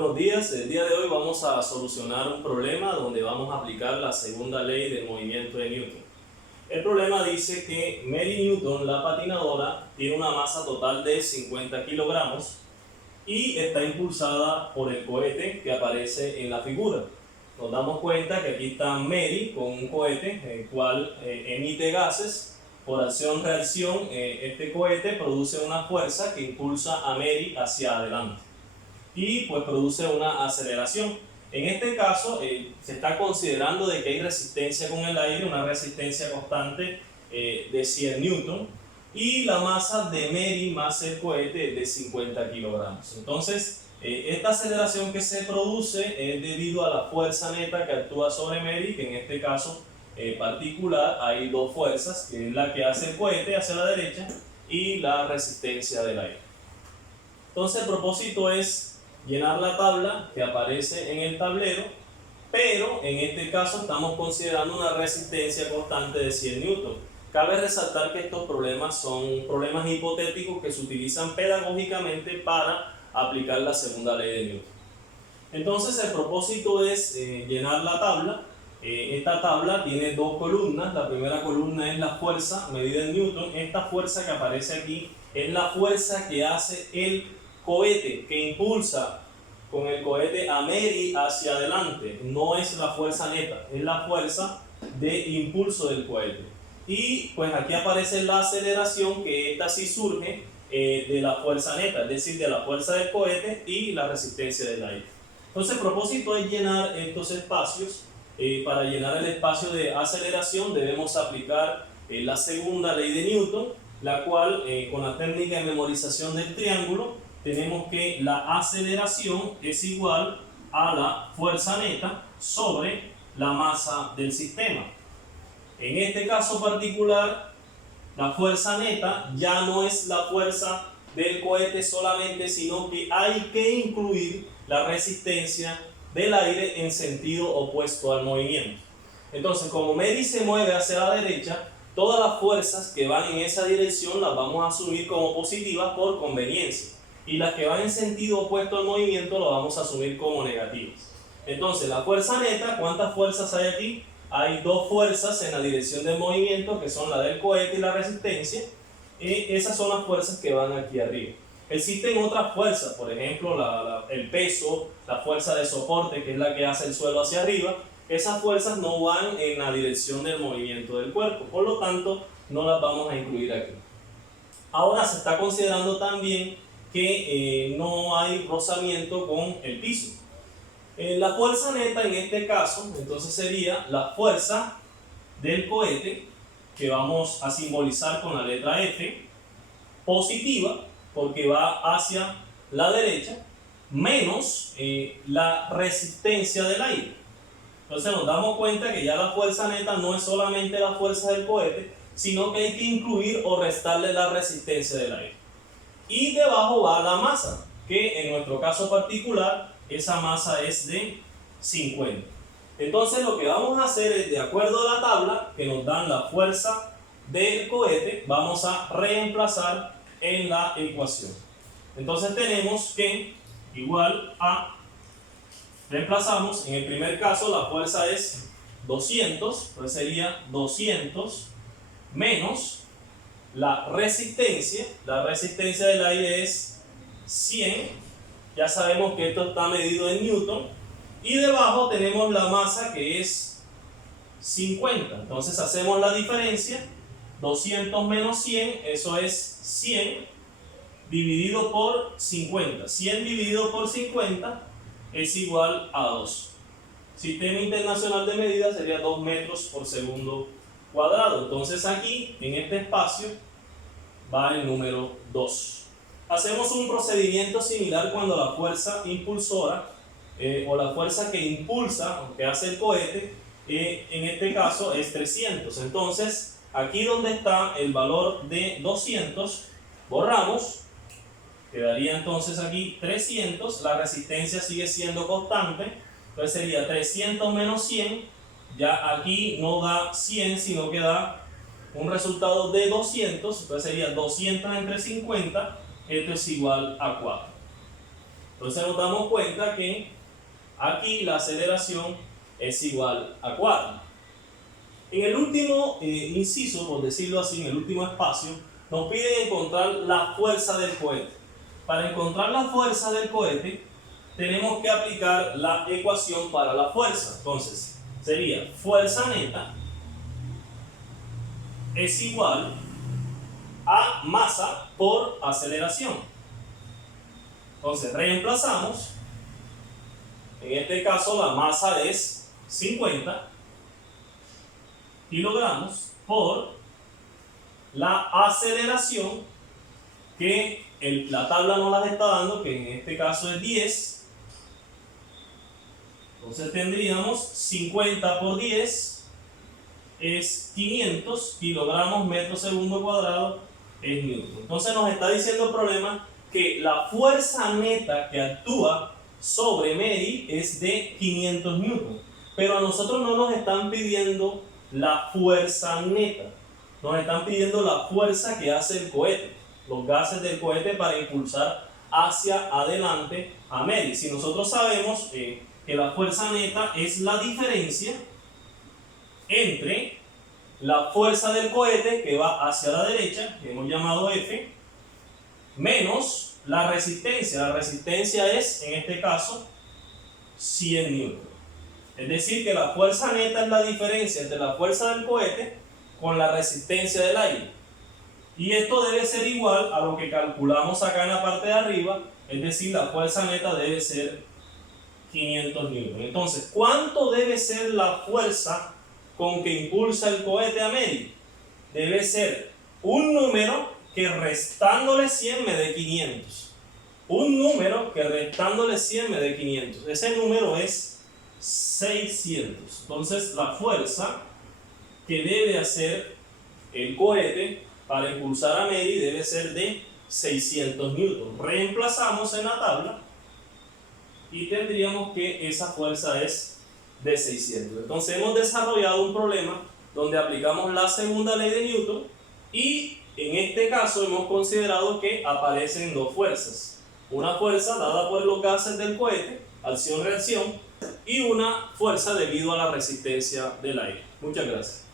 buenos días. El día de hoy vamos a solucionar un problema donde vamos a aplicar la segunda ley del movimiento de Newton. El problema dice que Mary Newton, la patinadora, tiene una masa total de 50 kilogramos y está impulsada por el cohete que aparece en la figura. Nos damos cuenta que aquí está Mary con un cohete el cual emite gases. Por acción-reacción, este cohete produce una fuerza que impulsa a Mary hacia adelante y pues produce una aceleración. En este caso se está considerando de que hay resistencia con el aire, una resistencia constante de 100 newton, y la masa de Mary más el cohete es de 50 kilogramos. Entonces esta aceleración que se produce es debido a la fuerza neta que actúa sobre Mary, que en este caso particular hay dos fuerzas, que es la que hace el cohete hacia la derecha y la resistencia del aire. Entonces el propósito es llenar la tabla que aparece en el tablero, pero en este caso estamos considerando una resistencia constante de 100 newton. Cabe resaltar que estos problemas son problemas hipotéticos que se utilizan pedagógicamente para aplicar la segunda ley de Newton. Entonces el propósito es llenar la tabla. Esta tabla tiene dos columnas. La primera columna es la fuerza medida en newton. Esta fuerza que aparece aquí es la fuerza que hace el cohete, que impulsa con el cohete a Mary hacia adelante. No es la fuerza neta, es la fuerza de impulso del cohete. Y pues aquí aparece la aceleración, que esta sí surge de la fuerza neta, es decir, de la fuerza del cohete y la resistencia del aire. Entonces el propósito es llenar estos espacios. Para llenar el espacio de aceleración debemos aplicar la segunda ley de Newton, la cual con la técnica de memorización del triángulo tenemos que la aceleración es igual a la fuerza neta sobre la masa del sistema. En este caso particular, la fuerza neta ya no es la fuerza del cohete solamente, sino que hay que incluir la resistencia del aire en sentido opuesto al movimiento. Entonces, como Mary se mueve hacia la derecha, todas las fuerzas que van en esa dirección las vamos a asumir como positivas por conveniencia, y las que van en sentido opuesto al movimiento las vamos a asumir como negativas. Entonces, la fuerza neta, ¿cuántas fuerzas hay aquí? Hay dos fuerzas en la dirección del movimiento, que son la del cohete y la resistencia. Esas son las fuerzas que van aquí arriba. Existen otras fuerzas, por ejemplo el peso, la fuerza de soporte, que es la que hace el suelo hacia arriba. Esas fuerzas no van en la dirección del movimiento del cuerpo, por lo tanto no las vamos a incluir aquí. Ahora se está considerando también que no hay rozamiento con el piso. La fuerza neta en este caso entonces sería la fuerza del cohete, que vamos a simbolizar con la letra F, positiva, porque va hacia la derecha, menos la resistencia del aire. Entonces nos damos cuenta que ya la fuerza neta no es solamente la fuerza del cohete, sino que hay que incluir o restarle la resistencia del aire. Y debajo va la masa, que en nuestro caso particular, esa masa es de 50. Entonces lo que vamos a hacer es, de acuerdo a la tabla que nos dan la fuerza del cohete, vamos a reemplazar en la ecuación. Entonces tenemos que igual a, reemplazamos, en el primer caso la fuerza es 200, pues sería 200 menos la resistencia del aire es 100, ya sabemos que esto está medido en newton, y debajo tenemos la masa, que es 50. Entonces hacemos la diferencia, 200 menos 100, eso es 100 dividido por 50. 100 dividido por 50 es igual a 2. Sistema internacional de medidas sería 2 metros por segundo cuadrado. Entonces aquí, en este espacio, va el número 2. Hacemos un procedimiento similar cuando la fuerza impulsora o la fuerza que impulsa, que hace el cohete, en este caso es 300. Entonces, aquí donde está el valor de 200, borramos, quedaría entonces aquí 300, la resistencia sigue siendo constante, entonces sería 300 menos 100, ya aquí no da 100, sino que da un resultado de 200, entonces sería 200 entre 50, esto es igual a 4. Entonces nos damos cuenta que aquí la aceleración es igual a 4. En el último inciso, por decirlo así, en el último espacio, nos piden encontrar la fuerza del cohete. Para encontrar la fuerza del cohete, tenemos que aplicar la ecuación para la fuerza. Entonces, sería fuerza neta es igual a masa por aceleración. Entonces, reemplazamos. En este caso, la masa es 50 kilogramos por la aceleración, que la tabla no la está dando, que en este caso es 10. Entonces tendríamos 50 por 10 es 500 kilogramos metro segundo cuadrado es newton. Entonces nos está diciendo el problema que la fuerza neta que actúa sobre Mary es de 500 newton. Pero a nosotros no nos están pidiendo la fuerza neta, nos están pidiendo la fuerza que hace el cohete, los gases del cohete para impulsar hacia adelante a Mary. Si nosotros sabemos que la fuerza neta es la diferencia entre la fuerza del cohete que va hacia la derecha, que hemos llamado F, menos la resistencia. La resistencia es, en este caso, 100 newton. Es decir, que la fuerza neta es la diferencia entre la fuerza del cohete con la resistencia del aire. Y esto debe ser igual a lo que calculamos acá en la parte de arriba, es decir, la fuerza neta debe ser 500 newton. Entonces, ¿cuánto debe ser la fuerza con que impulsa el cohete a Mary? Debe ser un número que restándole 100 me dé 500. Un número que restándole 100 me dé 500. Ese número es 600. Entonces la fuerza que debe hacer el cohete para impulsar a Mary debe ser de 600 newton. Reemplazamos en la tabla y tendríamos que esa fuerza es de 600. Entonces hemos desarrollado un problema donde aplicamos la segunda ley de Newton y en este caso hemos considerado que aparecen dos fuerzas. Una fuerza dada por los gases del cohete, acción-reacción, y una fuerza debido a la resistencia del aire. Muchas gracias.